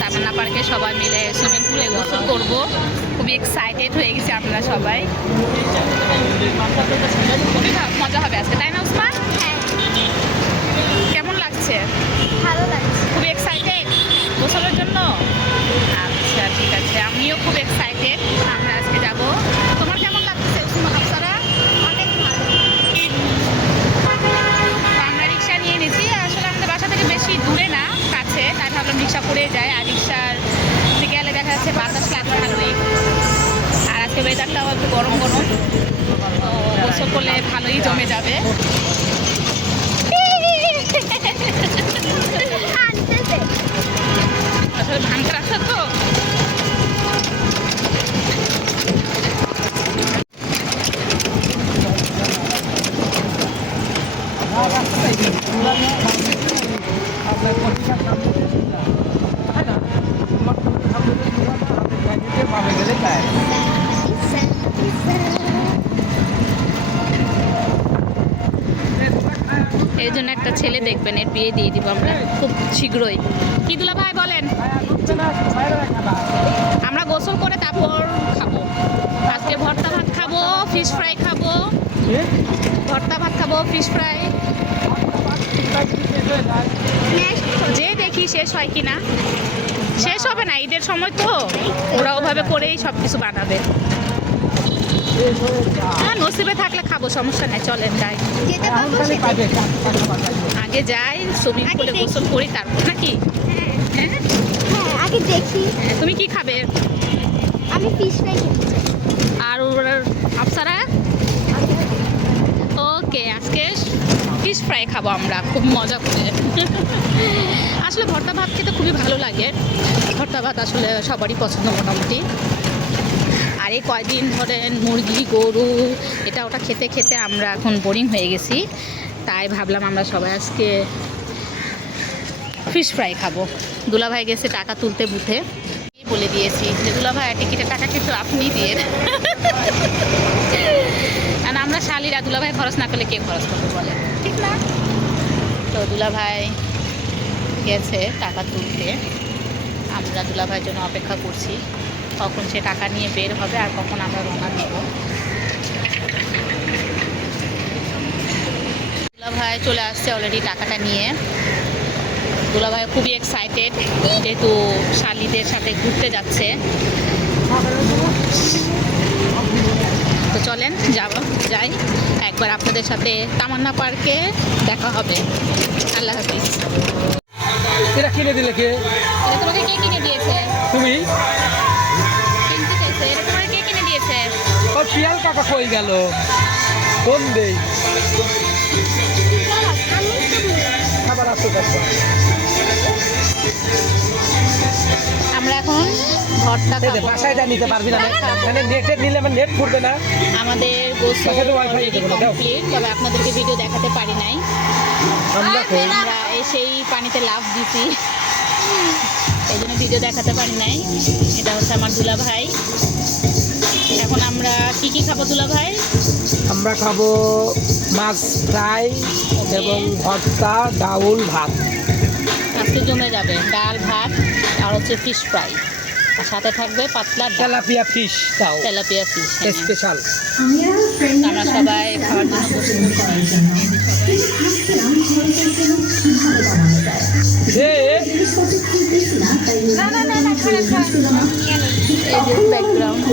তামান্না পার্কে সবাই মিলে সুইমিং পুলে গোসল করবো। খুবই এক্সাইটেড হয়ে গেছি আমরা সবাই। খুবই মজা হবে আজকে, তাই না উসমান? হ্যাঁ, কেমন লাগছে? ভালো লাগছে। খুবই এক্সাইটেড গোসলের জন্য? আচ্ছা ঠিক আছে, আমিও খুব এক্সাইটেড। আমরা আজকে যাব। তোমার কেমন লাগছে উসমান, আফসারা? অনেক ভালো। আমরা রিক্সা নিয়ে নিয়েছি। আসলে আমাদের বাসা থেকে বেশি দূরে না, কাছে, তাই ভাবলাম রিক্সা করে যায়। আর রিক্সার থেকে গেলে দেখা যাচ্ছে বাতাস লাগবে ভালোই। আর আজকে ওয়েদারটাও একটু গরম গরম, তো গোসল করলে ভালোই জমে যাবে। আনতেছে। আসলে ভাঙতে রাখা তো। এই জন্য একটা ছেলে দেখবেন, এর বিয়ে দিয়ে দিব আমরা খুব শীঘ্রই। কি দুলা ভাই বলেন? আমরা গোসল করে তারপর খাবো। আজকে ভর্তা ভাত খাবো, ফিশ ফ্রাই খাবো। ভর্তা ভাত খাবো, ফিশ ফ্রাই। যে দেখি শেষ হয় কিনা। শেষ হবে না, ঈদের সময় তো ওরা ওভাবে করেই সব কিছু বানাবে। হ্যাঁ, নসিবে থাকলে খাবো, সমস্যা নেই, চলেন যাই। যেতে পারবো সেটা। আগে যাই, সুইমিং পুলে গোসল করি তারপর, নাকি? হ্যাঁ হ্যাঁ, আগে দেখি। তুমি কি খাবে? আমি ফিশ ফ্রাই খেতে চাই। আর আফসারা? ওকে, আজকে ফিশ ফ্রাই খাবো আমরা খুব মজা করে। আসলে ভর্তা ভাত খেতে খুবই ভালো লাগে। ভর্তা ভাত আসলে সবারই পছন্দ মোটামুটি। আর এই কয়দিন ধরেন মুরগি, গরু, এটা ওটা খেতে খেতে আমরা এখন বোরিং হয়ে গেছি। তাই ভাবলাম আমরা সবাই আজকে ফিশ ফ্রাই খাবো। দুলাভাই গেছে টাকা তুলতে বুথে। বলে দিয়েছি যে দুলাভাই টিকিটের টাকা কিন্তু আপনি দিয়ে। আর আমরা শালিরা, দুলাভাই খরচ না করলে কে খরচ করবে বলে, ঠিক না? তো দুলাভাই গেছে টাকা তুলতে। আমরা দুলাভাইয়ের জন্য অপেক্ষা করছি কখন সে টাকা নিয়ে বের হবে আর কখন আমরা রওনা দেব। দুলাভাই চলে আসছে অলরেডি টাকাটা নিয়ে। দুলাভাই খুবই এক্সাইটেড, যেহেতু শালিদের সাথে ঘুরতে যাচ্ছে। তো চলেন যাই একবার আপনাদের সাথে তামান্না পার্কে দেখা হবে। আল্লাহ হাফিজ। এটা কিনে দিলে কে? এটা তোমাকে কে কিনে দিয়েছে? তুমি? কিনতে চাইছে? এটা তোমাকে কে কিনে দিয়েছে? ও পিয়াল কাকা কই গেল? কোন দেই? খাবার আসো কাকা। আমরা এখন ভর্তা এই যে খাবো। বাসায় যা নিতে পারবি না, মানে নেটে নিলে আমার নেট ফুটবে না। আমাদের গোসল বাসায় তো ওয়াইফাই অলরেডি দেবো না, দাও। কমপ্লিট, তবে আপনাদেরকে ভিডিও দেখাতে পারি নাই। আমরা কই? আমরা এসেই পানিতে লাফ দিছি, এই জন্য ভিডিও দেখাতে পারি নাই। এটা হচ্ছে আমার দুলা ভাই। এখন আমরা কি কি খাবো দুলা ভাই? আমরা খাবো মাছ ফ্রাই এবং ভর্তা, ডাউল, ভাত। আজকে জমে যাবে ডাল ভাত আর হচ্ছে ফিশ ফ্রাই, আর সাথে থাকবে পাতলা তেলাপিয়া ফিশ তাও তেলাপিয়া ফিশ। স্পেশাল। আমরা সবাই খাওয়ার জন্য বসে পড়েছি। এই যে ব্যাকগ্রাউন্ড।